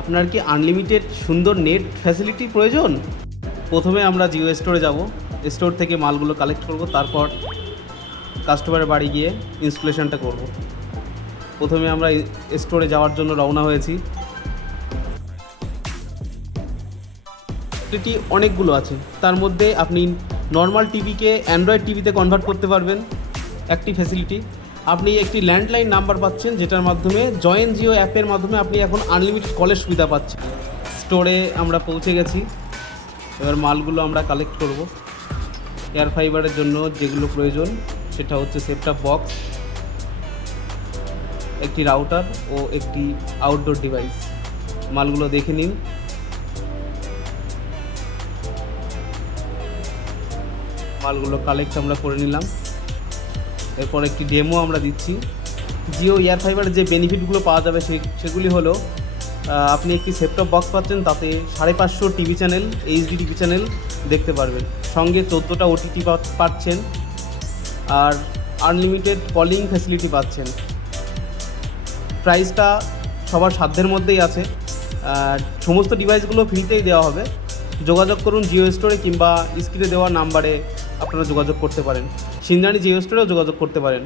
আপনার কি আনলিমিটেড সুন্দর নেট ফ্যাসিলিটি প্রয়োজন? প্রথমে আমরা জিও স্টোরে যাব, স্টোর থেকে মালগুলো কালেক্ট করব, তারপর কাস্টমারের বাড়ি গিয়ে ইনস্টলেশনটা করব। প্রথমে আমরা স্টোরে যাওয়ার জন্য রওনা হয়েছি। ফ্যাসিলিটি অনেকগুলো আছে, তার মধ্যে আপনি নর্মাল টিভিকে অ্যান্ড্রয়েড টিভিতে কনভার্ট করতে পারবেন, একটি ফ্যাসিলিটি। আপনি একটি ল্যান্ডলাইন নাম্বার পাচ্ছেন, যেটার মাধ্যমে জয়েন জিও অ্যাপের মাধ্যমে আপনি এখন আনলিমিটেড কলের সুবিধা পাচ্ছেন। স্টোরে আমরা পৌঁছে গেছি, এবার মালগুলো আমরা কালেক্ট করব। এয়ার ফাইবারের জন্য যেগুলো প্রয়োজন সেটা হচ্ছে সেটটপ বক্স, একটি রাউটার ও একটি আউটডোর ডিভাইস। মালগুলো দেখে নিন। মালগুলো কালেক্ট আমরা করে নিলাম, এরপর একটি ডেমো আমরা দিচ্ছি। জিও এয়ার ফাইবারের যে বেনিফিটগুলো পাওয়া যাবে সেগুলি হলো, আপনি একটি সেটটপ বক্স পাচ্ছেন, তাতে 550 TV channel, HD TV channel দেখতে পারবেন, সঙ্গে 14টা ওটিটি পাচ্ছেন, আর আনলিমিটেড কলিং ফ্যাসিলিটি পাচ্ছেন। প্রাইসটা সবার সাধ্যের মধ্যেই আছে। সমস্ত ডিভাইসগুলো ফ্রিতেই দেওয়া হবে। যোগাযোগ করুন জিও স্টোরে, কিংবা স্ক্রিনে দেওয়া নাম্বারে আপনারা যোগাযোগ করতে পারেন। সিন্দ্রানী জিও স্টোরেও যোগাযোগ করতে পারেন।